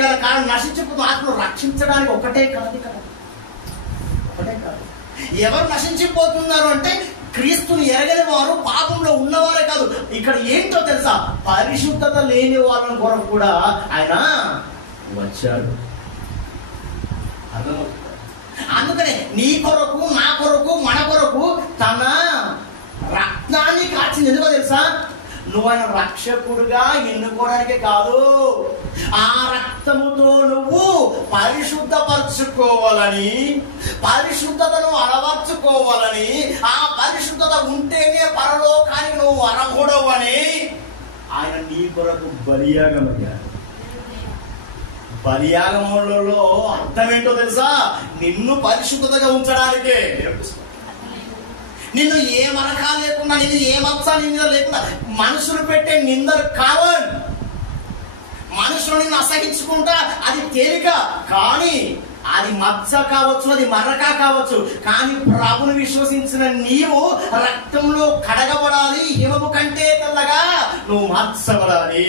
గల కారణం నశించిపోతున్న ఆత్మను రక్షించడానికి ఒకటే కాదు కదా, ఒకటే కాదు. ఎవరు నశించిపోతున్నారు అంటే క్రీస్తుని ఎరగని వారు, పాపంలో ఉన్నవారే కాదు. ఇక్కడ ఏంటో తెలుసా, పరిశుద్ధత లేని వాళ్ళ కొరకు కూడా ఆయన వచ్చాడు. అందుకనే నీ కొరకు, నా కొరకు, మన కొరకు తన రక్తాన్ని కాచింది. ఎందుకో తెలుసా, నువ్వు ఆయన రక్షకుడుగా ఎన్నుకోవడానికే కాదు, ఆ రక్తముతో నువ్వు పరిశుద్ధపరచుకోవాలని, పరిశుద్ధతను అలవర్చుకోవాలని, ఆ పరిశుద్ధత ఉంటేనే పరలోకానికి నువ్వు అర్హుడవని ఆయన నీ కొరకు బలియాగమయ్యాడు. బలియాగములలో అర్థం ఏంటో తెలుసా, నిన్ను పరిశుద్ధతగా ఉంచడానికే. నిన్ను ఏ మరక లేకుండా, నిన్ను ఏ మచ్చ నీ మీద లేకుండా, మనుషులు పెట్టే నిందలు కావాలి. మనుషులు నిన్ను అసహించుకుంటా అది తేలిక, కానీ అది మచ్చ కావచ్చు, అది మరక కావచ్చు, కానీ ప్రభుని విశ్వసించిన నీవు రక్తంలో కడగబడాలి. హిమము కంటే తెల్లగా నువ్వు మార్చబడాలి.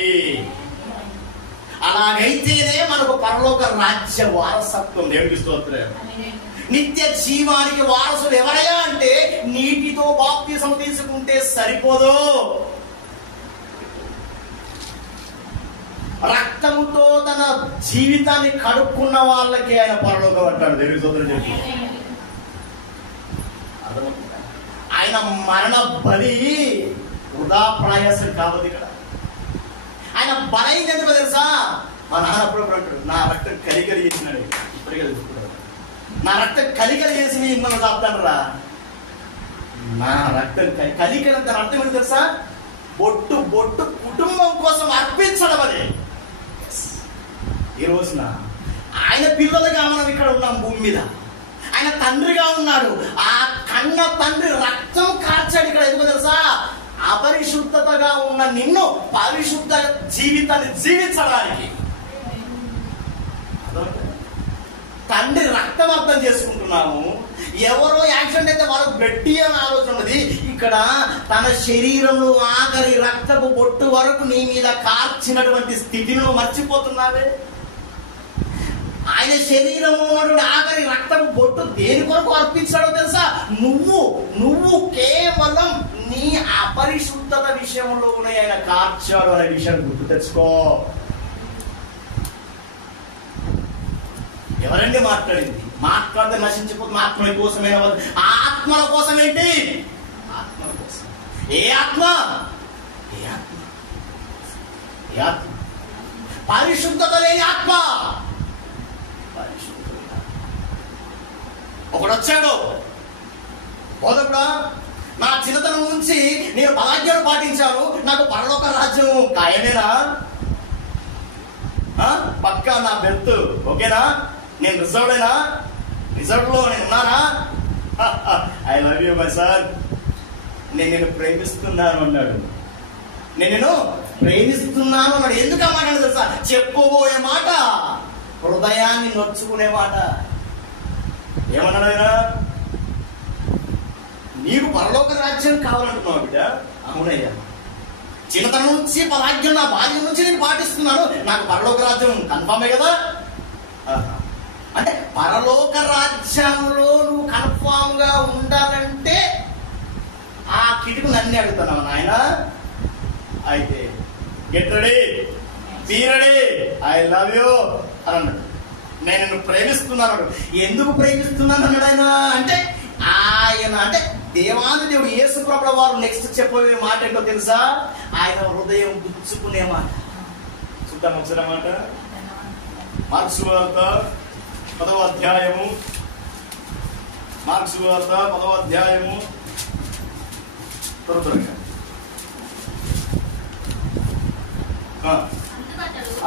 అలాగైతేనే మనకు పరలోక రాజ్య వారసత్వం. దేవునికి స్తోత్రం. నిత్య జీవానికి వారసులు ఎవరయ్యా అంటే నీటితో బాప్తిసం తీసుకుంటే సరిపోదు, రక్తముతో తన జీవితాన్ని కడుక్కున్న వాళ్ళకి ఆయన పరలోకం అంటాడు. దేవునికి స్తోత్రం చెప్పి ఆయన మరణ బలి వృధా ప్రయాసం కావద్దు. ఇక్కడ ఆయన బలైంది ఎందుకు తెలుసా, మా నాన్న అప్పుడప్పుడు అంటాడు, నా రక్తం కలికలి చేసినాడు. ఇప్పటికే తెలుసుకుంటాడు, నా రక్తం కలికలి చేసి మిమ్మల్ని చెప్తాను రా. నా రక్తం కలికలి అంటే అర్థం ఏంటి తెలుసా, బొట్టు బొట్టు కుటుంబం కోసం అర్పించడం. అదే ఈ రోజున ఆయన పిల్లలుగా మనం ఇక్కడ ఉన్నాం భూమి మీద. ఆయన తండ్రిగా ఉన్నాడు. ఆ కన్న తండ్రి రక్తం కార్చాడు ఇక్కడ. ఎందుకు తెలుసా, అపరిశుద్ధతగా ఉన్న నిన్ను పరిశుద్ధ జీవితాన్ని జీవించడానికి. తండ్రి రక్తం అర్థం చేసుకుంటున్నాము. ఎవరో యాక్సిడెంట్ అయితే వాళ్ళకు బెట్టి అని ఆలోచన ఉన్నది. ఇక్కడ తన శరీరంలో ఆఖరి రక్తపు బొట్టు వరకు నీ మీద కార్చినటువంటి స్థితిని మర్చిపోతున్నావే. ఆయన శరీరంలో ఉన్నటువంటి ఆఖరి రక్తపు బొట్టు దేని కొరకు అర్పించాడో తెలుసా, నువ్వు కేవలం నీ అపరిశుద్ధత విషయంలోనే ఆయన కార్చాడు అనే విషయాన్ని గుర్తు తెచ్చుకో. ఎవరండి మాట్లాడింది? మాట్లాడితే నశించిపోతున్న ఆత్మల కోసమే. ఆత్మల కోసం ఏంటి? ఆత్మల కోసం. ఏ ఆత్మ? ఏ ఆత్మ? ఏ ఆత్మ? పరిశుద్ధత లేని ఆత్మ. ఒకడు వచ్చాడు, బోధకుడా, నా చిన్నతనం నుంచి నేను పదాజ్ఞలు పాటించాను, నాకు పరలోక రాజ్యం ఖాయమేనా? పక్కా నా బెర్త్ ఓకేనా? నేను రిజర్వ్డేనా? రిజర్వ్ లో నేను ఉన్నానా? I love you my sir, నేను నిన్ను ప్రేమిస్తున్నాను అన్నాడు. నేను ప్రేమిస్తున్నాను అన్నాడు. ఎందుకు ఆ మాట తెలుసా? చెప్పబోయే మాట హృదయాన్ని నొచ్చుకునే మాట. ఏమన్నాడు ఆయన? నీకు పరలోక రాజ్యం కావాలంటున్నావు బిడ్డ. అవునయ్యా, చిన్నతనం నుంచి పరాజ్యం నా బాల్యం నుంచి నేను పాటిస్తున్నాను, నాకు పరలోక రాజ్యం కన్ఫర్మే కదా. అంటే పరలోక రాజ్యంలో నువ్వు కన్ఫామ్ గా ఉండాలంటే ఆ కిటుకు నన్ను అడుగుతున్నావు నాయన. అయితే get ready, be ready, I love you అని అన్నాడు. నేను నిన్ను ప్రేమిస్తున్నాను. ఎందుకు ప్రేమిస్తున్నాను అన్నాడు ఆయన అంటే, ఆయన అంటే దేవాది దేవుడు యేసు ప్రభువు వారు నెక్స్ట్ చెప్పబోయే మాట ఏంటో తెలుసా? ఆయన హృదయం గుచ్చుకునే మాట. చూద్దాం ఒకసారి మాట. మార్కు సువార్త 10వ అధ్యాయము. మార్కు సువార్త 10వ అధ్యాయము. త్వరగా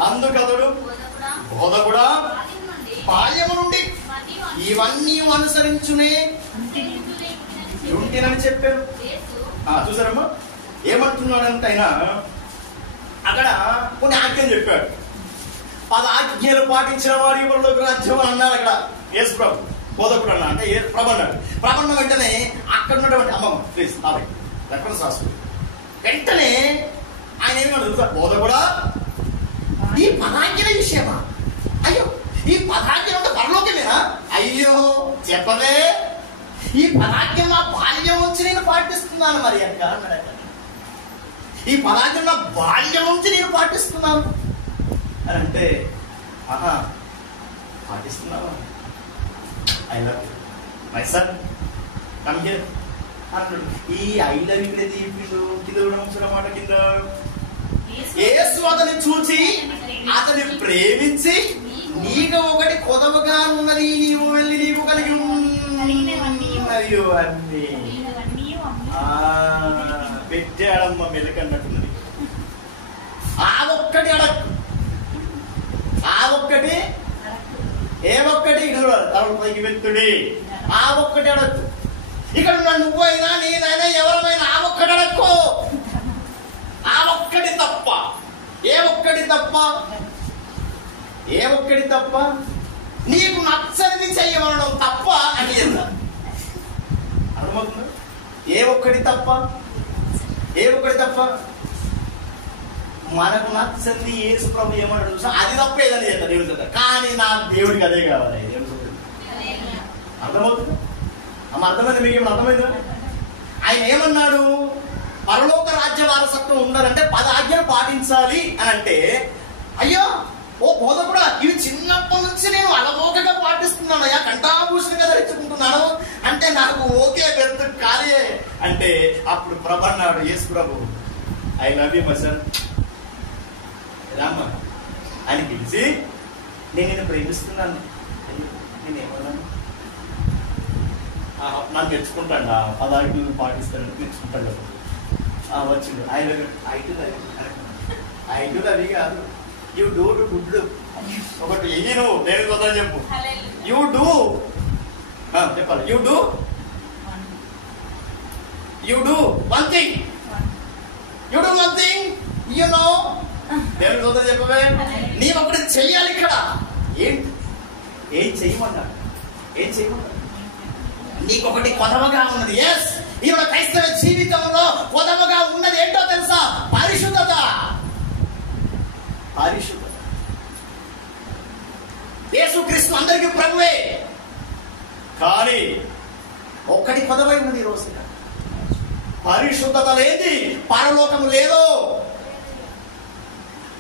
అందుకతడు, బోధకుడా, బాల్యము నుండి ఇవన్నీ అనుసరించునే ఉంటేనని చెప్పారు. చూసారమ్మా ఏమంటున్నాడంటే ఆయన అక్కడ కొన్ని ఆజ్ఞలు చెప్పాడు. 10 ఆజ్ఞలు పాటించిన వాడు ఇవరిలోకి రాజ్యం అని అన్నారు. అక్కడ యేసు ప్రభు బోధకుడు అన్నా అంటే ప్రభు అన్నాడు. ప్రభు అన్న వెంటనే అక్కడ ఉన్నటువంటి అమ్మ ప్లీజ్ రెఫరెన్స్ రాసు వెంటనే ఆయన ఏమన్నాడు? బోధకుడా, ఈ 10 ఆజ్ఞల విషయమా? ఈ పదాజ్ఞలు అంటే పరలోకమేనా? అయ్యో చెప్పవే. ఈ పదాజ్ఞ నా బాల్యం నుంచి నేను పాటిస్తున్నాను. మరి అక్క అన్నాడు. ఈ పదాజ్ఞ నా బాల్యం నుంచి నేను పాటిస్తున్నాను అని అంటే, ఆహా పాటిస్తున్నావా? I love you my son come here అంటాడు. ఈ ఐ లవ్ యూ అనేది కింద మాట కింద యేసు అతన్ని చూచి అతన్ని ప్రేమించి నీకు ఒకటి కొదవగా ఉన్నది, నీవు వెళ్ళి నీవు కలిగి ఉన్నది అన్ని పెట్టాడమ్మ మెలకన్నట్టున్నది. ఆ ఒక్కటి అడక్కు, ఆ ఒక్కటి ఏ ఒక్కటి తల పైకి వెత్తుడి, ఆ ఒక్కటి అడక్కు. ఇక్కడ నువ్వైనా నేనైనా ఎవరమైనా ఆ ఒక్కటి అడక్కు. ఆ ఒక్కటి తప్ప, ఏ ఒక్కటి తప్ప, ఏ ఒక్కటి తప్ప, నీకు నచ్చనిది చెయ్యమనడం తప్ప అని అర్థమవుతుంది. ఏ ఒక్కటి తప్ప, ఏ ఒక్కటి తప్ప, మనకు నచ్చంది యేసు ప్రభు ఏమన్నాడు చూసా, అది తప్ప ఏదని చెప్తా దేవుడి చెప్తా. కానీ నా దేవుడికి అదే కావాలి. అర్థమవుతుంది అమ్మ? అర్థమైంది? మీకు ఏమన్నా అర్థమైందా? ఆయన ఏమన్నాడు? పరలోక రాజ్య వారసత్వం ఉండాలంటే 10 ఆజ్ఞలు పాటించాలి అని అంటే, అయ్యో ఓ బోధకుడా, ఇవి చిన్నప్పటి నుంచి నేను అలవోకగా పాటిస్తున్నాను, కంఠాభూషణంగా ధరించుకుంటున్నాను అంటే నాకు ఓకే పెద్ద కాలే అంటే, అప్పుడు ప్రభు అన్నాడు, యేసు ప్రభు, I love you my son రామ్మ అని పిలిచి, నేను ప్రేమిస్తున్నాను. నేనేమన్నాను? నన్ను మెచ్చుకుంటాడు, 10 ఆజ్ఞలు పాటిస్తాను మెచ్చుకుంటాడు కదా. వచ్చిండు ఐ టు అవి కాదు, యూ డూ టు గుడ్. ఒకటి ఇది నువ్వు నేను కొత్త చెప్పు, యూ డూ చెప్పాలి, you do one thing, you do one thing, you know. నేను కొత్త చెప్పవే, నీ ఒకటి చెయ్యాలి. ఇక్కడ ఏంటి? ఏం చెయ్యమన్నా? ఏం చెయ్యమన్నా? నీకొకటి కొదవగా ఉన్నది. ఎస్, ఈవిడ క్రైస్తవ జీవితంలో కొదవగా ఉన్నది ఏంటో తెలుసా? పరిశుద్ధత. పరిశుద్ధత. యేసుక్రీస్తు అందరికీ ప్రభువే, కానీ ఒక్కటి కొదవై ఉన్నది ఈ రోజు. పరిశుద్ధత లేని పరలోకం లేదు.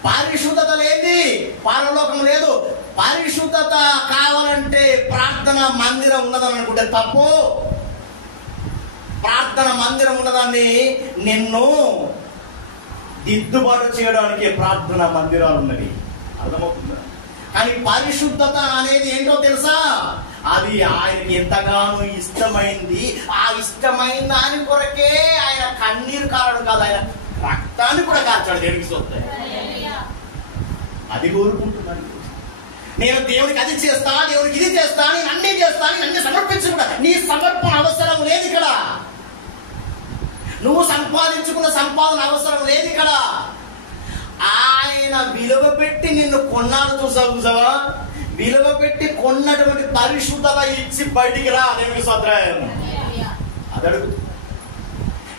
పరిశుద్ధత లేని పరలోకం లేదు. పరిశుద్ధత కావాలంటే ప్రార్థన మందిరం ఉన్నదని అనుకుంటే తప్పు. ప్రార్థన మందిరం ఉన్నదాన్ని నిన్ను దిద్దుబాటు చేయడానికి ప్రార్థన మందిరాలు ఉన్నవి. అర్థమవుతుందా? కానీ పరిశుద్ధత అనేది ఏంటో తెలుసా? అది ఆయనకి ఎంతగానో ఇష్టమైంది. ఆ ఇష్టమైన దాని కొరకే ఆయన కన్నీరు కారడం కాదు, ఆయన రక్తాన్ని కూడా కార్చాడు. దేవుడికి స్తోత్రం. అది కోరుకుంటున్నాను. నేను దేవుడికి అది చేస్తా, దేవుడికి ఇది చేస్తా, నేను అన్ని చేస్తా, నేను అన్ని సమర్పించుకుంటా. నీ సమర్పణ అవసరం లేదు ఇక్కడ. నువ్వు సంపాదించుకున్న సంపాదన అవసరం లేదు ఇక్కడ. ఆయన విలువ పెట్టి నిన్ను కొన్నాడు. చూసావా? విలువ పెట్టి కొన్నటువంటి పరిశుద్ధత ఇచ్చి బయటికి రా. దేవుడికి స్తోత్రం. అదడుగు.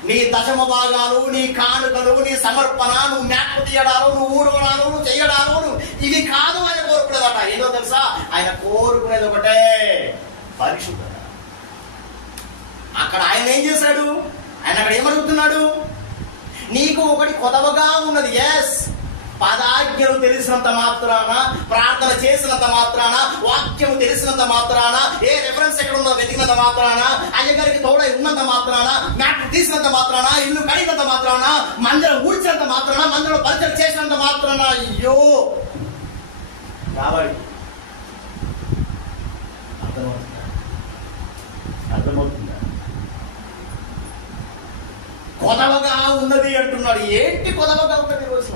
నీ దశమ భాగాలు, నీ కానుకలు, నీ సమర్పణ, నువ్వు మేక తీయడాలు, నువ్వు ఊడవడాలు, నువ్వు చెయ్యడాలు, ఇవి కాదు ఆయన కోరుకునేదట. ఏదో తెలుసా? ఆయన కోరుకునేది ఒకటే, పరిశుద్ధత. అక్కడ ఆయన ఏం చేశాడు? ఆయన అక్కడ ఏమడుగుతున్నాడు? నీకు ఒకటి కొదవగా ఉన్నది. ఎస్, 10 ఆజ్ఞలు తెలిసినంత మాత్రాన, ప్రార్థన చేసినంత మాత్రాన, వాక్యం తెలిసినంత మాత్రాన, ఏ రెఫరెన్స్ ఎక్కడ ఉందో వెతికినంత మాత్రాన, అయ్యగారికి తోడై ఉన్నంత మాత్రాన, మ్యాట్ తీసినంత మాత్రాన, ఇల్లు కడిగినంత మాత్రాన, మందిరం ఊడ్చినంత మాత్రాన, మందిరంలో పరిచయం చేసినంత మాత్రాన అయ్యో రావాలి. అర్థమవుతుందా? కొదవగా ఉన్నది అంటున్నాడు. ఏంటి కొదవగా ఉన్నది రోజు?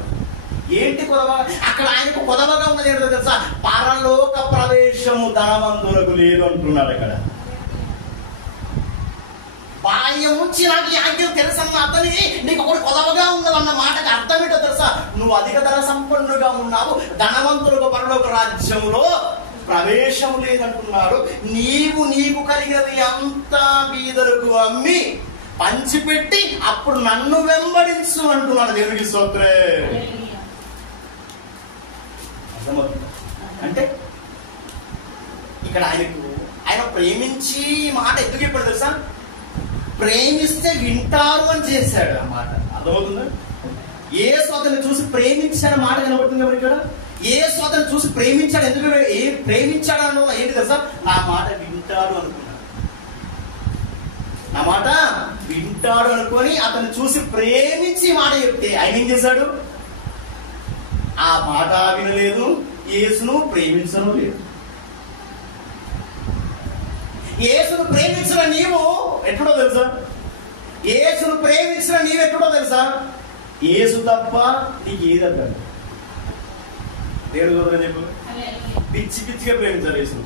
ఏంటి కొదవ? అక్కడ ఆయనకు కొదవగా ఉన్నది ఏంటో తెలుసా? పరలోక ప్రవేశము ధనవంతులకు లేదు అంటున్నాడు. అక్కడ బాల్యం నుంచి నాకు ఈ ఆజ్ఞలు తెలుసన్న అతనికి నీకు ఒకటి కొదవగా ఉన్నదన్న మాటకి అర్థం ఏంటో తెలుసా? నువ్వు అధిక ధర సంపన్నుగా ఉన్నావు, ధనవంతులకు పరలోక రాజ్యములో ప్రవేశం లేదంటున్నాడు. నీకు కలిగినది అంతా బీదలకు అమ్మి పంచిపెట్టి అప్పుడు నన్ను వెంబడించు అంటున్నాడు. దేవునికి స్తోత్రం. అంటే ఇక్కడ ఆయన ప్రేమించి మాట ఎందుకు చెప్పాడు తెలుసా? ప్రేమిస్తే వింటారు అని చేశాడు ఆ మాట. అర్థమవుతుందా? యేసు అతన్ని చూసి ప్రేమించాడు మాట కనబడుతుంది ఎవరు ఇక్కడ? యేసు అతన్ని చూసి ప్రేమించాడు. ఎందుకు ప్రేమించాడు అన్న ఏంటి తెలుసా? నా మాట వింటాడు అనుకున్నాడు. నా మాట వింటాడు అనుకొని అతన్ని చూసి ప్రేమించి మాట చెప్తే ఆయన ఏం చేశాడు? ఆ మాట వినలేదు, యేసును ప్రేమించను లేదు. యేసును ప్రేమించిన నీవు ఎక్కడో తెలుసా? యేసును ప్రేమించిన నీవు ఎక్కడో తెలుసా? యేసు తప్ప నీకు ఏది అర్థం? దేవుడు కదా చెప్పు. పిచ్చి పిచ్చిగా ప్రేమించాలి యేసును.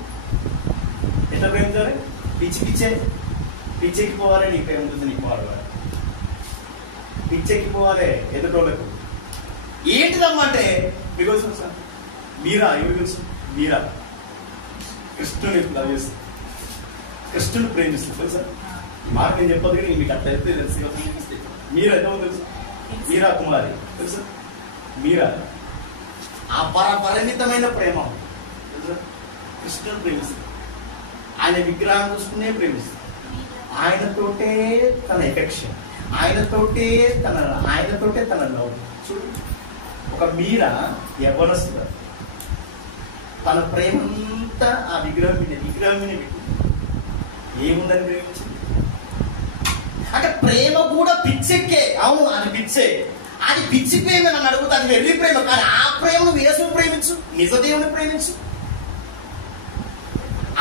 ఎట్లా ప్రేమించాలి? పిచ్చెక్కిపోవాలి. నీ ప్రేమ చూసి నీకు వాడవాలి. పిచ్చెక్కిపోవాలి ఎదుటోళ్ళకు. ఏంటిదమ్మా అంటే మీకు తెలుసు సార్, మీరా ఎవరు తెలుసు? మీరా కృష్ణుని లవ్ చేస్తుంది, కృష్ణుని ప్రేమిస్తుంది తెలుసా? ఈ మాట నేను చెప్పదు కానీ మీకు అట్లా అయితే తెలుసు. మీరా ఎంతో తెలుసు? మీరా కుమారి తెలుసా? మీరా అపరిమితమైన ప్రేమ తెలుసా? కృష్ణుని ప్రేమిస్తుంది. ఆయన విగ్రహం చూసుకునే ప్రేమిస్తుంది. ఆయనతోటే తన ఎఫెక్షన్, ఆయనతోటే తన లవ్. చూడు, ఒక మీర యవ్వనస్తుడు తన ప్రేమంతా ఆ విగ్రహం మీద ఏముందని ప్రేమించింది అంటే ప్రేమ కూడా పిచ్చెక్కే. అవును, అది పిచ్చే. అది పిచ్చి ప్రేమ నన్ను అడుగుతాను, వెర్రి ప్రేమ. కానీ ఆ ప్రేమను యేసును ప్రేమించు, నిజదేవుని ప్రేమించు.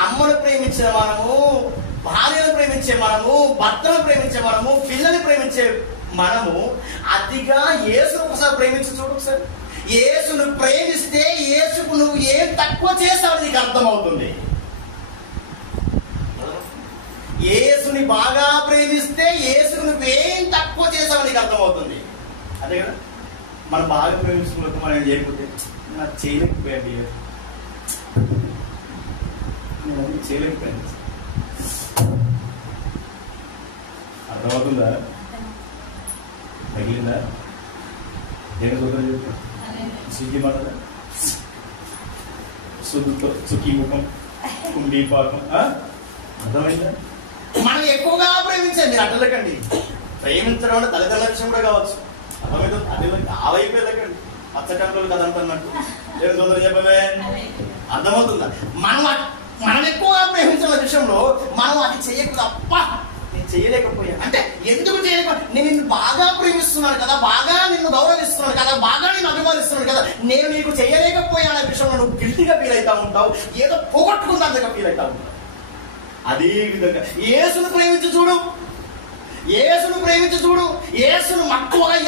అమ్మను ప్రేమించిన మనము, భార్యను ప్రేమించే మనము, భర్తను ప్రేమించే మనము, పిల్లల్ని ప్రేమించే మనము అతిగా యేసును ఒకసారి ప్రేమించి చూడు. ఒకసారి యేసును ప్రేమిస్తే యేసుకు నువ్వు ఏం తక్కువ చేస్తావని నీకు అర్థమవుతుంది. యేసుని బాగా ప్రేమిస్తే యేసుకు నువ్వేం తక్కువ చేస్తావని నీకు అర్థమవుతుంది. అదే కదా, మనం బాగా ప్రేమించుకున్నట్టు మనం ఏం చేయకపోతే నాకు చేయలేకపోయాడు, చేయలేకపోయాను. అర్థమవుతుందా? తగిలిందా? నేను చూద్దాం చెప్తా. సుఖీ మాట సుఖుతో సుఖీ ముఖం కుండీ పాకం. అర్థమైందా? మనం ఎక్కువగా ప్రేమించాలి. మీరు అడ్డలకండి. ప్రేమించడం అంటే తల్లిదండ్రుల విషయం కూడా కావచ్చు. అర్థమైందా? అదే ఆ వైపు వెళ్ళకండి. పచ్చకంటలు కదా అంటున్నట్టు. నేను చూద్దాం చెప్పవే. అర్థమవుతుందా? మనం ఎక్కువగా ప్రేమించిన విషయంలో మనం అది చేయకూడదు. అప్ప నేను చేయలేకపోయాను అంటే ఎందుకు చేయలేకపోయా? నేను నిన్ను బాగా ప్రేమిస్తున్నాను కదా, బాగా నిన్ను గౌరవిస్తున్నాను కదా, బాగా నేను అభిమానిస్తున్నాను కదా, నేను నీకు చేయలేకపోయానే విషయంలో నువ్వు గిల్టీగా ఫీల్ అవుతా ఉంటావు, ఏదో పోగొట్టుకున్నంతగా ఫీల్ అవుతా ఉంటావు. అదే విధంగా యేసును ప్రేమించి చూడు, యేసును ప్రేమించి చూడు, యేసును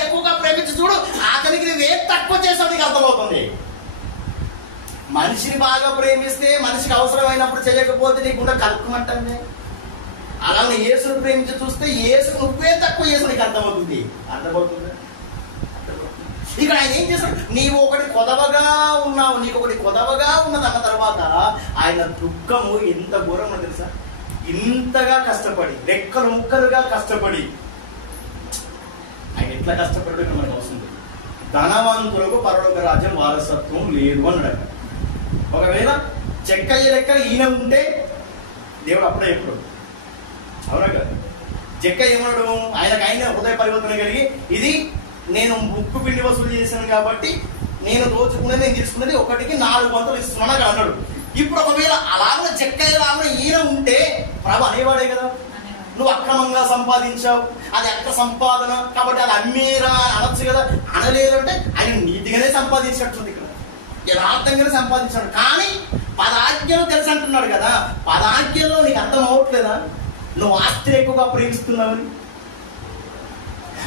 ఎక్కువగా ప్రేమించి చూడు. అతనికి నువ్వేం తక్కువ చేసావు నీకు అర్థమవుతుంది. మనిషిని బాగా ప్రేమిస్తే మనిషికి అవసరమైనప్పుడు చేయకపోతే నీకుండా కలుపుమంటే, అలాగే యేసును ప్రేమించి చూస్తే యేసు నువ్వే తక్కువ చేసి నీకు అర్థమవుతుంది. అర్థమవుతుంది. ఇక్కడ ఆయన ఏం చేస్తాడు? నీవు ఒకటి కొదవగా ఉన్నావు, నీకు ఒకటి కొదవగా ఉన్నది అన్న తర్వాత ఆయన దుఃఖము ఎంత ఘోరంగా తెలుసా? ఇంతగా కష్టపడి రెక్కలు ముక్కలుగా కష్టపడి ఆయన ఎట్లా కష్టపడి మనకు వస్తుంది. ధనవంతులకు పరలోక రాజ్యం వారసత్వం లేదు అన్నాడు. ఒకవేళ చెక్కయ్య లెక్క ఈయన ఉంటే దేవుడు అప్పుడే ఎప్పుడు అవునా కదా? చెక్కయ్య ఏమన్నాడు? ఆయన హృదయ పరివర్తన కలిగి ఇది నేను ముక్కు పిండి వసూలు చేశాను కాబట్టి నేను దోచుకునేది, నేను తీసుకునేది 1కి 4 వంతులు ఇస్తున్నాను అన్నాడు. ఇప్పుడు ఒకవేళ అలాగే చెక్కయ్యలాగా ఈయన ఉంటే ప్రభు అనేవాడే కదా, నువ్వు అక్రమంగా సంపాదించావు, అది అక్ర సంపాదన కాబట్టి అది అమ్మేరా అనొచ్చు కదా. అనలేదంటే ఆయన నీతిగానే సంపాదించినట్టుంది, ఇక్కడ యథార్థంగానే సంపాదించాడు. కానీ 10 ఆజ్ఞలు తెలుసు అంటున్నాడు కదా, 10 ఆజ్ఞల్లో నీకు అర్థం అవ్వట్లేదా? నువ్వు ఆస్తిని ఎక్కువగా ప్రేమిస్తున్నావని,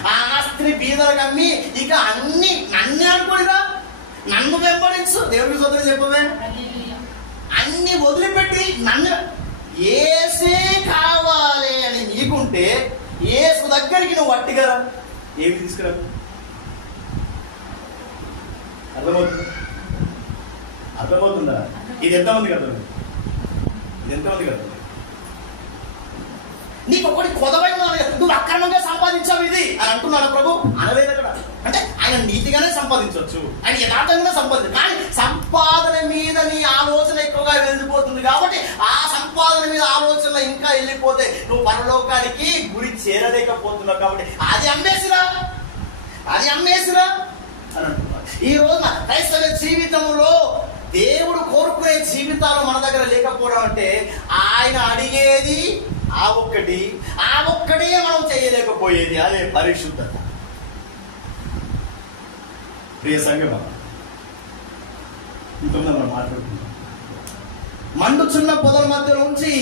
ఆ ఆస్తిని బీదలకు అమ్మి ఇక నన్ను అనుకోడుగా, నన్ను వెంబడించు. దేవుడి సోదరు చెప్పవే, అన్ని వదిలిపెట్టి నన్ను ఏసే కావాలి అని నీకుంటే ఏసు దగ్గరికి నువ్వు వట్టిగా ఏమి తీసుకురా. అర్థమవుతుందా? ఇది ఎంతమంది కదా, ఇది ఎంతమంది కదా. నీకు ఒకటి కొదవైన నువ్వు అక్రమంగా సంపాదించావు ఇది అని అంటున్నాడు ప్రభు. అనలేదు అక్కడ. అంటే ఆయన నీతిగానే సంపాదించవచ్చు, ఆయన యథార్థంగానే సంపాదించు. కానీ సంపాదన మీద నీ ఆలోచన ఎక్కువ ఎక్కువగా వెళ్ళిపోతుంది కాబట్టి ఆ సంపాదన మీద ఆలోచనలో ఇంకా వెళ్ళిపోతే నువ్వు పరలోకానికి గురి చేరలేకపోతున్నావు. కాబట్టి అది అమ్మేసిరా అని అంటున్నారు. ఈ రోజున క్రైస్తవ జీవితంలో దేవుడు కోరుకునే జీవితాలు మన దగ్గర లేకపోవడం అంటే ఆయన అడిగేది ఆ ఒక్కటే మనం చేయలేకపోయేది, అదే పరిశుద్ధత. ప్రియ సంగమా, ఇంకొంత మనం మాట్లాడుతున్నాం. మండుచున్న పొదల మధ్య నుంచి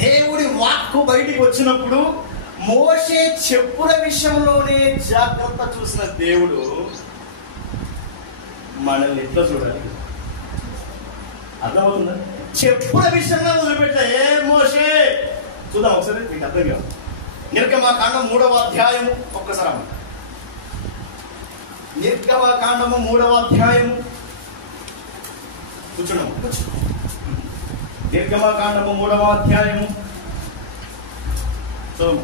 దేవుడి వాక్కు బయటికి వచ్చినప్పుడు మోషే చెప్పుల విషయంలోనే జాగ్రత్త చూసిన దేవుడు మనల్ని ఎట్లా చూడాలి? అర్థమవుతుందా? చెప్పుల విషయంలో వదిలిపెట్టా. ఏ మోషే చూద్దాం ఒకసారి, మీకు అర్థం కాదు. నిర్గమకాండం 3వ అధ్యాయము ఒక్కసారి అమ్మ. నిర్గమకాండము 3వ అధ్యాయము కూర్చున్నాము. నిర్గమకాండము 3వ అధ్యాయము చూడము.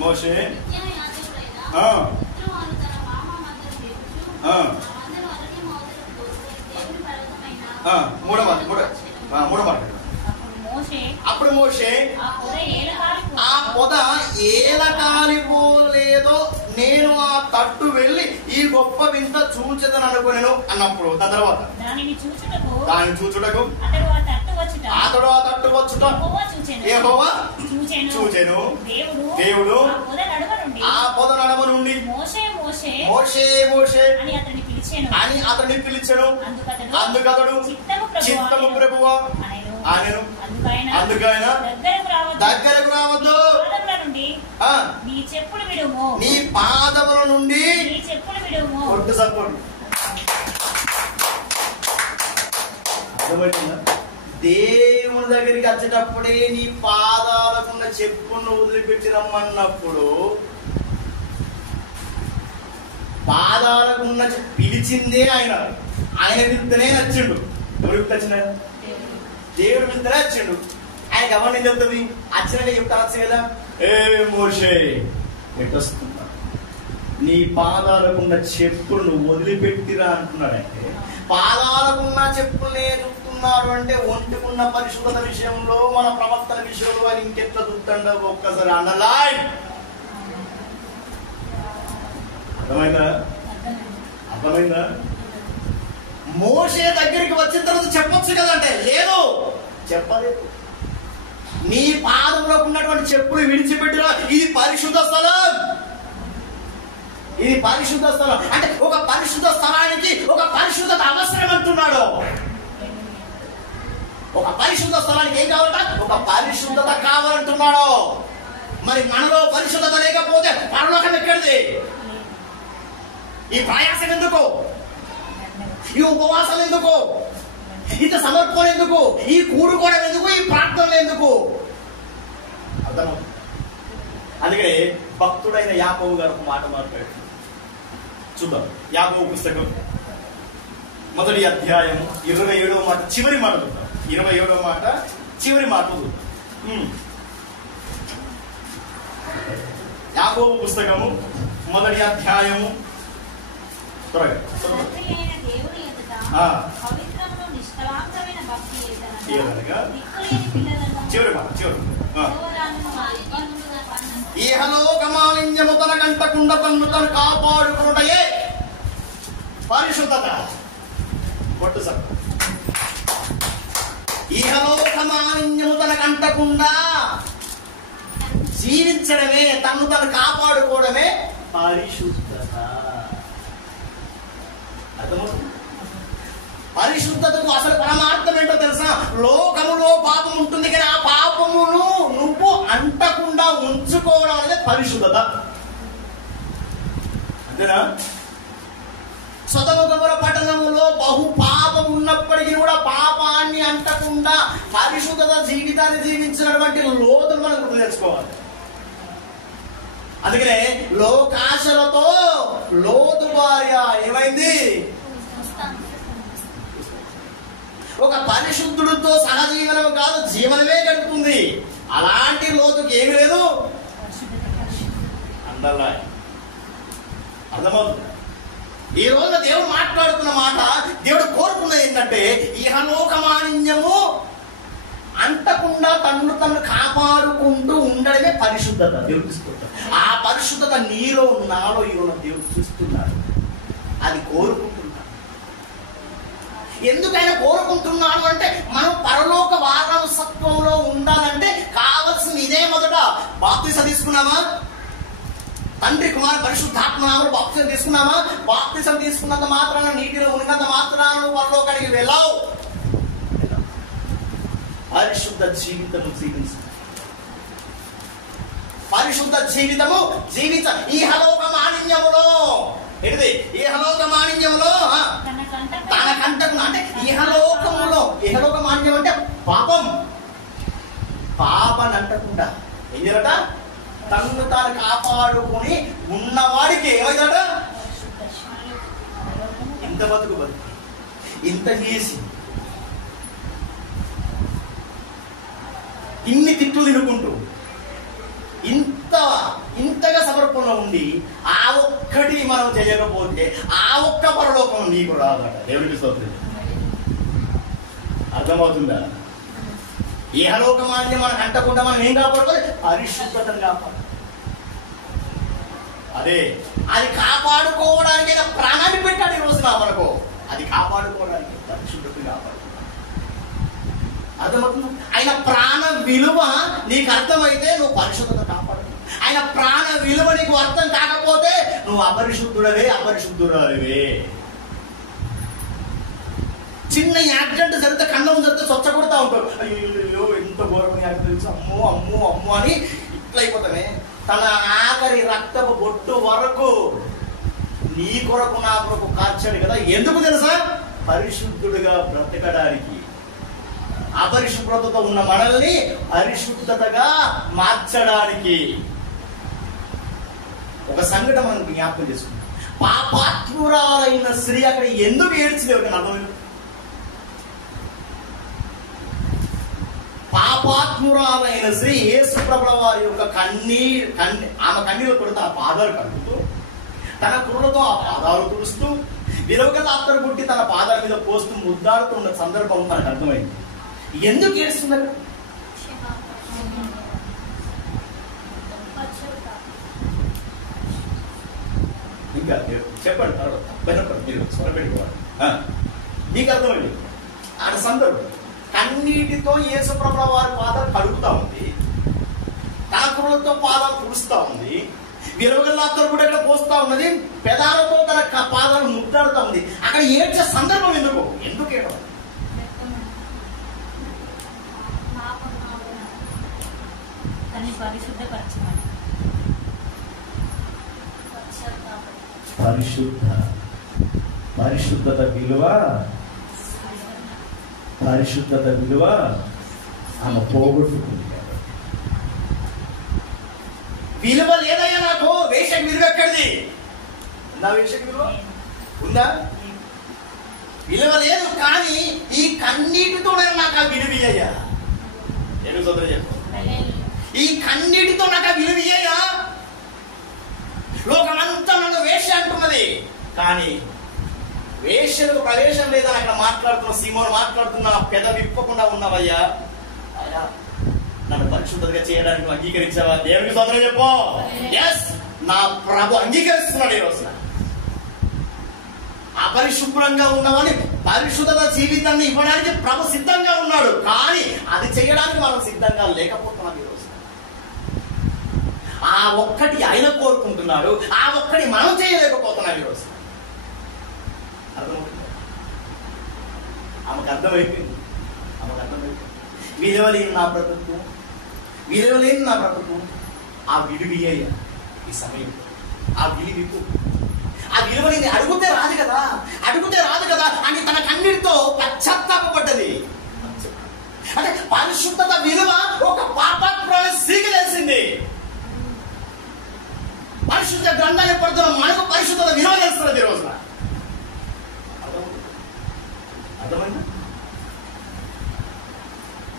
మోషే అప్పుడు మోషే ఆ పొద ఏల కాలిపోలేదో నేను ఆ తట్టు వెళ్ళి ఈ గొప్ప వింత చూచెదను అనుకునేను అన్నప్పుడు దాని తర్వాత దానిని చూచుటకు అతడు ఆ తట్టు వచ్చుట యెహోవా చూచెను. దేవుడు ఆ పొద నడమ నుండి మోషే అని అతన్ని పిలిచెను. అందుకతడు చిత్తము ప్రభువా ఆయనను. అందుకైనా దగ్గరకు రావద్దు, నీ పాదముల నుండి కొట్టు సపోర్ట్. దేవుని దగ్గరికి వచ్చేటప్పుడే నీ పాదాలకున్న చెప్పును వదిలిపెట్టి రమ్మన్నప్పుడు పాదాలకున్న పిలిచిందే ఆయన పిలిస్తేనే నచ్చిండు. ఎవరికి వచ్చిన దేవుడు పిలిస్తేనే వచ్చిండు. ఆయనకి ఎవరిని చెప్తుంది? వచ్చినాక చెప్తా కదా, ఏ మోషే ఎట్టొస్తున్నా, నీ పాదాలకున్న చెప్పులను వదిలిపెట్టిరా అంటున్నాడంటే పాదాలకున్న చెప్పులనే చూస్తున్నారు అంటే ఒంటికున్న పరిశుభ్రత విషయంలో మన ప్రవర్తన విషయంలో ఆయన ఇంకెట్లా చూస్తాడో ఒక్కసారి అండర్లైన్. అర్థమైందా? మోషే దగ్గరికి వచ్చిన తర్వాత చెప్పొచ్చు కదంటే, లేదు చెప్పలేదు. నీ పాదంలో ఉన్నటువంటి చెప్పులు విడిచిపెట్టిరా, ఇది పరిశుద్ధ స్థలం. అంటే ఒక పరిశుద్ధ స్థలానికి ఒక పరిశుద్ధత అవసరం అంటున్నాడు. ఒక పరిశుద్ధ స్థలానికి ఏం కావాలంట? ఒక పరిశుద్ధత కావాలంటున్నాడు. మరి మనలో పరిశుద్ధత లేకపోతే పరలోకం ఎక్కడిది? ఈ ప్రయాసం ఎందుకు? ఈ ఉపవాసాలు ఎందుకు? ఇంత సమర్పణ ఎందుకు? ఈ కూడుకోవడం ఎందుకు? ఈ ప్రార్థనలు ఎందుకు? అర్థమవుతుంది. అందుకే భక్తుడైన యాకోబు గారు ఒక మాట మాట్లాడారు. చూద్దాం. యాకోబు పుస్తకం 1వ అధ్యాయం 27వ మాట చివరి మాట చూద్దాం. 27వ మాట చివరి మాట చూద్దాం. యాకోబు పుస్తకము 1వ అధ్యాయము త్వరగా చివరి మాట ఇహలోకమాలిన్యము తన కంటకుండా తన్ను తను కాపాడుకున్నయే పరిశుద్ధత. కొట్టు సార్. ఇహలోకమాలిన్యము తన కంటకుండా జీవించడమే, తను తను కాపాడుకోవడమే పరిశుద్ధత. అర్థమవుతుంది? పరిశుద్ధతకు అసలు పరమార్థం ఏంటో తెలుసా? లోకములో పాపం ఉంటుంది కానీ ఆ పాపమును నువ్వు అంటకుండా ఉంచుకోవడం అనేది పరిశుద్ధత. అంతేనా? సొదొమ గొమొర్రా పట్టణంలో బహు పాపం ఉన్నప్పటికీ కూడా పాపాన్ని అంటకుండా పరిశుద్ధత జీవితాన్ని జీవించినటువంటి లోతులు మనం గుర్తు తెచ్చుకోవాలి. అందుకనే లోకాశలతో లోతు భార్య ఏమైంది? ఒక పరిశుద్ధుడితో సహజీవనం కాదు, జీవనమే గడుపుతుంది. అలాంటి లోతుకి ఏమి లేదు. అందలా అర్థమవుతుంది. ఈ రోజున దేవుడు మాట్లాడుతున్న మాట, దేవుడు కోరుకున్నది ఏంటంటే ఇహలోక మాలిన్యము అంటకుండా తన్ను కాపాడుకుంటూ ఉండడమే పరిశుద్ధత. దేవుడు చూసుకుంటాడు. ఆ పరిశుద్ధత నీలో నాలో ఈరోజు దేవుడు చూస్తున్నాడు. అది కోరుకుంటున్నాడు. ఎందుకైనా కోరుకుంటున్నాడు అంటే మనం పరలోక వారసత్వంలో ఉండాలంటే కావలసింది ఇదే. మొదట బాప్తిసం తీసుకున్నామా? తండ్రి కుమార పరిశుద్ధాత్మ నామములో బాప్తిసం తీసుకున్నామా? బాప్తిసం తీసుకున్నంత మాత్రాన, నీటిలో ఉన్నంత మాత్రాన పరలోకానికి వెళ్ళావు. పరిశుద్ధ జీవితము జీవించు. పరిశుద్ధ జీవితము జీవిత ఇహలోక మాలిన్యములో ఏంటిది? ఇహలోక మాలిన్యములో తన కంటకు అంటే ఇహలోకములో, ఇహలోక మాలిన్యం అంటే పాపం. పాపని అంటకుండా ఏం చేయాలట? తన్ను తాను కాపాడుకుని ఉన్నవాడికి ఏమైందట? ఇంత బతుకు ఇంత చేసి ఇన్ని తిట్లు తినుకుంటూ ఇంతగా సమర్పణ ఉండి ఆ ఒక్కటి మనం చేయకపోతే ఆ ఒక్క పరలోకం నీకు రాదట. దేవుడికి స్తోత్రం. అర్థమవుతుందా? ఇహలోక మాలిన్యం మనకు అంటకుండా మనం ఏం కాపాడుకోవాలి? పరిశుద్ధతను కాపాడు. అదే అది కాపాడుకోవడానికి ప్రాణాన్ని పెట్టాడు ఈ రోజున మనకు. అది కాపాడుకోవడానికి పరిశుద్ధతను కాపాడు. అర్థమవుతుంది? ఆయన ప్రాణ విలువ నీకు అర్థమైతే నువ్వు పరిశుద్ధత కాపాడు. ఆయన ప్రాణ విలువ నీకు అర్థం కాకపోతే నువ్వు అపరిశుద్ధుడవే, అపరిశుద్ధురాలివే. చిన్న యాక్సిడెంట్ జరిగితే, కన్నం జరిగితే స్వచ్ఛ కొడుతూ ఉంటారు. అయ్యో ఎంత ఘోరమైన యాక్సిడెంట్స్, అమ్మో అమ్మో అమ్మో అని ఇట్లయిపోతామే. తన ఆఖరి రక్తపు బొట్టు వరకు నీ కొరకు నా కొరకు కార్చాడు కదా. ఎందుకు తెలుసా? పరిశుద్ధుడుగా బ్రతకడానికి. అపరిశుభ్రతతో ఉన్న మనల్ని పరిశుద్ధతగా మార్చడానికి. ఒక సంఘటన మనం జ్ఞాపకం చేసుకుంటాం. పాపాత్మురాలైన స్త్రీ అక్కడ ఎందుకు ఏడ్చింది? ఎవరికైనా అర్థమైంది? పాపాత్మురాలైన స్త్రీ యేసు ప్రభుల వారి యొక్క ఆమె కన్నీరు తోడు తన పాదాలు కడుగుతూ, తన కుర్రతో ఆ పాదాలు తుడుస్తూ, విలువగల అత్తరు పుట్టి తన పాదాల మీద పోస్తూ ముద్దాడుతున్న సందర్భం తనకు అర్థమైంది. ఎందుకు ఏడుస్తున్నారు? ఇంకా చెప్పండి, తర్వాత మీరు స్వరపెట్టుకోవాలి. నీకు అర్థమైంది ఆడ సందర్భం. కన్నీటితో యేసు ప్రభుల వారి పాదాలు కడుగుతా ఉంది, తన కుర్రలతో పాదాలు తుడుస్తా ఉంది, విలువగల అత్తరు కూడా ఇక్కడ పోస్తా ఉన్నది, పెదాలతో తన పాదాలు ముద్దాడుతా ఉంది. అక్కడ ఏడ్చే సందర్భం ఎందుకు? ఎందుకు ఏడవ? పరిశుద్ధత విలువ, పరిశుద్ధత విలువ ఆమె పోగొట్టుకుంది. విలువ లేదయ్యా నాకు. వేషకి విలువ ఎక్కడిది? నా వేషకి విలువ ఉందా? విలువ లేదు. కానీ ఈ కన్నీటితో నాకు ఆ విలువయ్యా. నేను సోదరు చెప్పు, ఈ కన్నీటితో నాకు ఆ విలువయ్యా. లోకమంతా నన్ను వేష అంటున్నది, కానీ వేషలకు ప్రవేశం లేదని అక్కడ మాట్లాడుతున్న సీమోను మాట్లాడుతున్నా, పెద విప్పకుండా ఉన్నవయ్యా. అయ్యా నన్ను పరిశుద్ధంగా చేయడానికి నువ్వు అంగీకరించావా? దేవునికి స్తోత్రం చెప్పు. ఎస్, నా ప్రభు అంగీకరిస్తున్నాడు ఈ రోజున. అపరిశుభ్రంగా ఉన్నవాని పరిశుద్ధత జీవితాన్ని ఇవ్వడానికి ప్రభు సిద్ధంగా ఉన్నాడు. కానీ అది చేయడానికి మనం సిద్ధంగా లేకపోతున్నాం ఈ రోజు. ఆ ఒక్కటి ఆయన కోరుకుంటున్నాడు, ఆ ఒక్కటి మనం చేయలేకపోతున్నాం ఈరోజు. అర్థమవుతుంది? ఆమెకు అర్థమైపోయింది. విలువలేని నా బ్రతుకు, విలువలేని నా బ్రతుకు. ఆ విలువయ్య ఈ సమయం, ఆ విలువికు, ఆ విలువని అడిగితే రాదు కదా, అడిగితే రాదు కదా అని తన కన్నీటితో పశ్చాత్తాపడ్డది. అంటే పరిశుద్ధత విలువ ఒక పాపాత్మురాలి స్త్రీకి తెలిసింది. పరిశుద్ధ గ్రంథాన్ని పడుతున్న మనకు పరిశుద్ధత విలువ తెలుస్తున్నది ఈ రోజున. అర్థమైందా?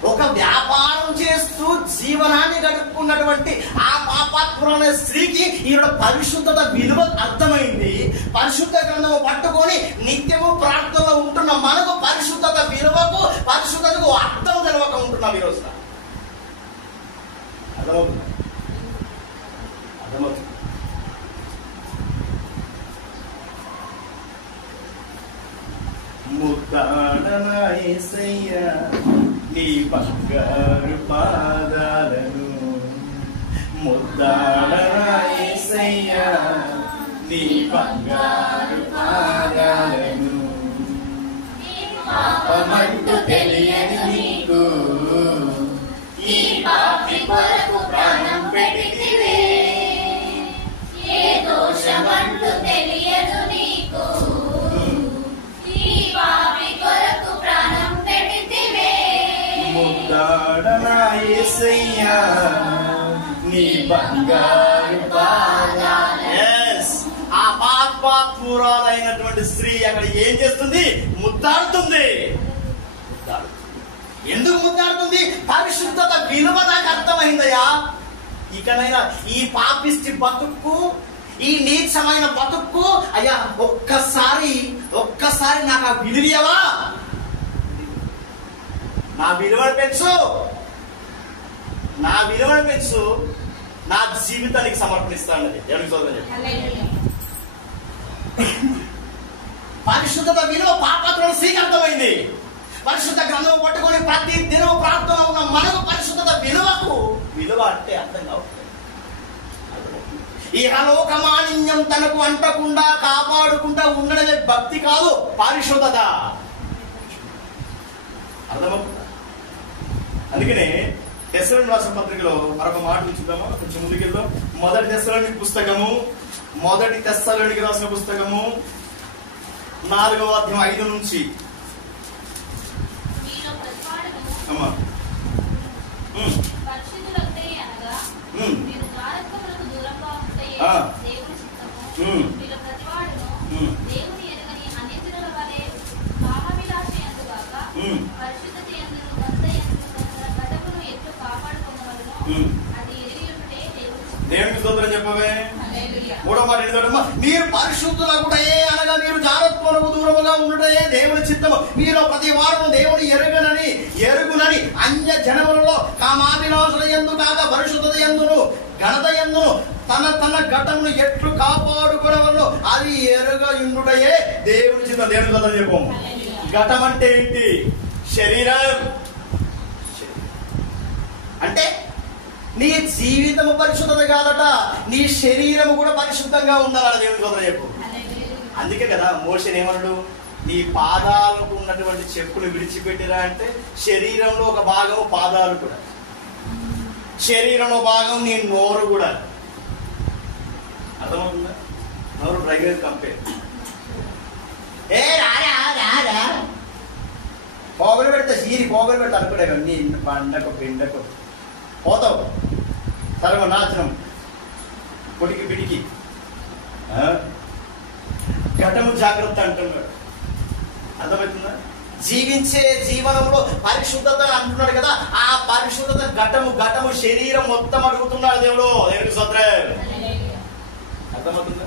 ఒక వ్యాపారం చేస్తూ జీవనాన్ని గడుపుకున్నటువంటి ఆ పాపాత్ములైన స్త్రీకి ఈవిడ పరిశుద్ధత విలువ అర్థమైంది. పరిశుద్ధ గ్రంథము పట్టుకొని నిత్యము ప్రార్థనలో ఉంటున్న మనకు పరిశుద్ధత విలువకు, పరిశుద్ధతకు అర్థం తెలవక ఉంటున్నాం ఈరోజు. అర్థమవుతుంది? అర్థమవుతుంది. ముద్దాడనా యేసయ్యా నీ బంగారు పాదాలను, ముద్దాడనా యేసయ్యా నీ బంగారు పాదాలను, పాపమంటూ తెలియదు నీకు ఈ పాపి కొరకు ప్రాణం పెట్టితివే, ఏ దోషమంటూ తెలియదు నీకు ఈ పాపి కొరకు ప్రాణం పెట్టితివే, ముద్దాడనా యేసయ్యా నీ బంగారు పాదాలను. ఆ పాపాత్మురాలైనటువంటి స్త్రీ అక్కడ ఏం చేస్తుంది? ముద్దాడుతుంది. ఎందుకు ముద్దాడుతుంది? పరిశుద్ధత విలువ నాకు అర్థమైందయ్యా. ఇకనైనా ఈ పాపిష్టి బతుక్కు, ఈ నీచమైన బతుక్కు అయ్యా ఒక్కసారి నాకు ఆ విలువయవా, నా విలువను పెంచు, నా విలువను పెంచు, నా జీవితానికి సమర్పణిస్తానది. ఎవరికి చదువు పరిశుద్ధత విలువ పాపాత్మల స్త్రీకి అర్థమైంది. పరిశుద్ధ గ్రంథం పట్టుకొని ప్రతి దినం ప్రార్థన ఉన్న మనకు పరిశుద్ధత విలువ అంటే అర్థం కావట్లేదు. ఇహలోకమాలిన్యం తనకు అంటకుండా కాపాడుకుంటా ఉండడమే భక్తి కాదు, పరిశుద్ధత. అర్థమవుతుందా? అందుకనే తెస్సలోనికీయులకు రాసిన పత్రికలో మరొక మాట చూద్దామా, కొంచెం ముందుకెళ్దాం. మొదటి తెస్సలోనికీయులకు రాసిన పుస్తకము 4వ అధ్యాయం 5 నుంచి. అమ్మా దేవునికి స్తోత్రం చెప్పవే. 3వ మాట ఏంటంటే, మీరు పరిశుద్ధులగుటయే అనగా మీరు జాగ్రత్తలకు దూరముగా ఉండుటయే దేవుని చిత్తము. మీలో ప్రతి వారు దేవుని ఎరుగునని అన్య జనములలో కామాభిలాషుల యందు కాక పరిశుద్ధత యందును ఘనత యందును తన ఘటమును ఎట్లు కాపాడుకోవడంలో అది ఎరుగయుండుటయే దేవుని చిత్తం. దేవుని స్తోత్రం చెప్పము. ఘటం అంటే ఏంటి? శరీరం. అంటే నీ జీవితము పరిశుద్ధత కాదట, నీ శరీరము కూడా పరిశుద్ధంగా ఉండాలట. దేవుని స్తోత్రం చెప్పు. అందుకే కదా మోషే ఏమన్నాడు? నీ పాదాలకు ఉన్నటువంటి చెప్పులు విడిచిపెట్టిరా అంటే శరీరంలో ఒక భాగం పాదాలు కూడా, శరీరంలో భాగం నీ నోరు కూడా. అర్థమవుతుందా? నోరు డ్రైవర్ కంపేర్ పోగలు పెడితే పోగలు పెడితే అనుకునే నీ పండకు పిండకు పోతావు, సర్వనాశనం, పొడికి పిడికి. ఘటము జాగ్రత్త అంటున్నాడు. అర్థమవుతుందా? జీవించే జీవనంలో పరిశుద్ధత అంటున్నాడు కదా, ఆ పరిశుద్ధత ఘటము శరీరం మొత్తం అడుగుతున్నాడు దేవుడు. దేవునికి స్తోత్రం. అర్థమవుతుందా?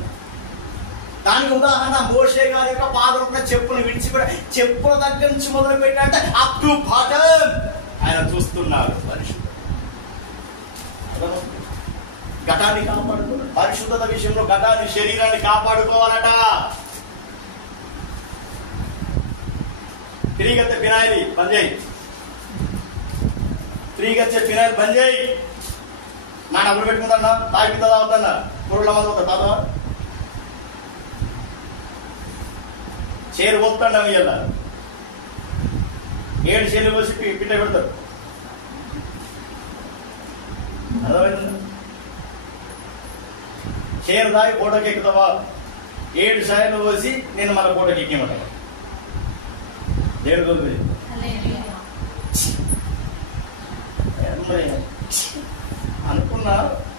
దానికి ఉదాహరణ మోషే గారి యొక్క పాదం ఉన్న చెప్పును విడిచిపెట్టి చెప్పుల దగ్గర నుంచి మొదలు పెట్టాలంటే అప్ టు బాటమ్ ఆయన చూస్తున్నాడు. పరిశుద్ధత ఘటాన్ని కాపాడుకోవాలి. పరిశుద్ధత విషయంలో ఘటాన్ని, శరీరాన్ని కాపాడుకోవాలట. తిరిగచ్చే ఫినాయిల్ బంద్ చేయి, తిరిగచ్చే ఫినాయిల్ బంద్ చేయి. నా డబ్బులు పెట్టుకుందన్నా, తాగిపిద్దా అవుతుందా, పురుగుల మంది అవుతా తాత చేరు పోతాడు. ఇయ్యాల 7 చేలు పోసి పిట్ట పెడతారు. అర్థమైందా? చేరు దాగి ఫోటోకి ఎక్కుతావా? 7 సార్లు పోసి నేను మన ఫోటోకి ఎక్కేమంటా. దేవుడు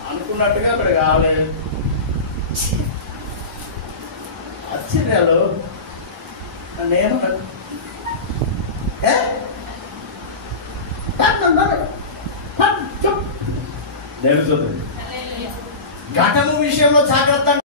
అనుకున్నట్టుగా అక్కడ కాలేదు. ఆశ్చర్యాలు నేను దేవుని స్తోత్రం. ఘటము విషయంలో జాగ్రత్త